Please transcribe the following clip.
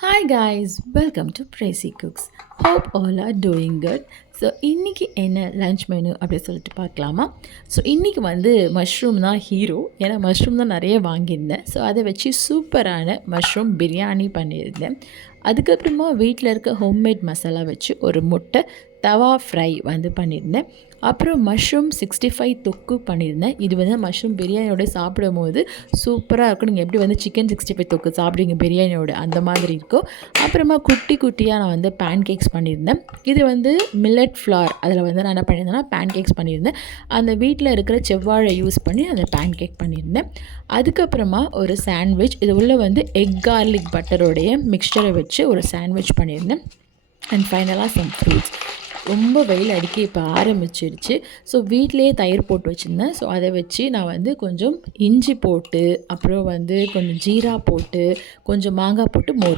Hi guys, welcome to Praisy Cooks. Hope all are doing good. So இன்றைக்கி என்ன lunch menu அப்படி சொல்லிட்டு பார்க்கலாமா. ஸோ இன்றைக்கி வந்து மஷ்ரூம் தான் ஹீரோ. ஏன்னா மஷ்ரூம் தான் நிறைய வாங்கியிருந்தேன். ஸோ அதை வச்சு சூப்பரான மஷ்ரூம் பிரியாணி பண்ணியிருந்தேன். அதுக்கப்புறமா வீட்டில் இருக்க ஹோம்மேட் மசாலா வச்சு ஒரு முட்டை தவா ஃப்ரை வந்து பண்ணியிருந்தேன். அப்புறம் மஷ்ரூம் 65 தொக்கு பண்ணியிருந்தேன். இது வந்து மஷ்ரூம் பிரியாணியோட சாப்பிடும் போது சூப்பராக இருக்கும். நீங்கள் எப்படி வந்து சிக்கன் 65 தொக்கு சாப்பிடுவீங்க பிரியாணியோட அந்த மாதிரி இருக்கும். அப்புறமா குட்டி குட்டியாக நான் வந்து பேன் கேக்ஸ் பண்ணியிருந்தேன். இது வந்து மில்லட் ஃப்ளார் அதில் வந்து நான் என்ன பண்ணியிருந்தேன்னா பேன் கேக்ஸ் பண்ணியிருந்தேன். அந்த வீட்டில் இருக்கிற செவ்வாழை யூஸ் பண்ணி அந்த பேன் கேக் பண்ணியிருந்தேன். அதுக்கப்புறமா ஒரு சாண்ட்விச், இது உள்ள வந்து எக் கார்லிக் பட்டரோடைய மிக்சரை வச்சு ஒரு சாண்ட்விச் பண்ணியிருந்தேன். அண்ட் ஃபைனலாக சம் ஃப்ரூட்ஸ். ரொம்ப வெயில் அடிக்க இப்போ ஆரம்பிச்சிருச்சு. ஸோ வீட்டிலேயே தயிர் போட்டு வச்சுருந்தேன். ஸோ அதை வச்சு நான் வந்து கொஞ்சம் இஞ்சி போட்டு, அப்புறம் வந்து கொஞ்சம் ஜீரா போட்டு, கொஞ்சம் மாங்காய் போட்டு மோர்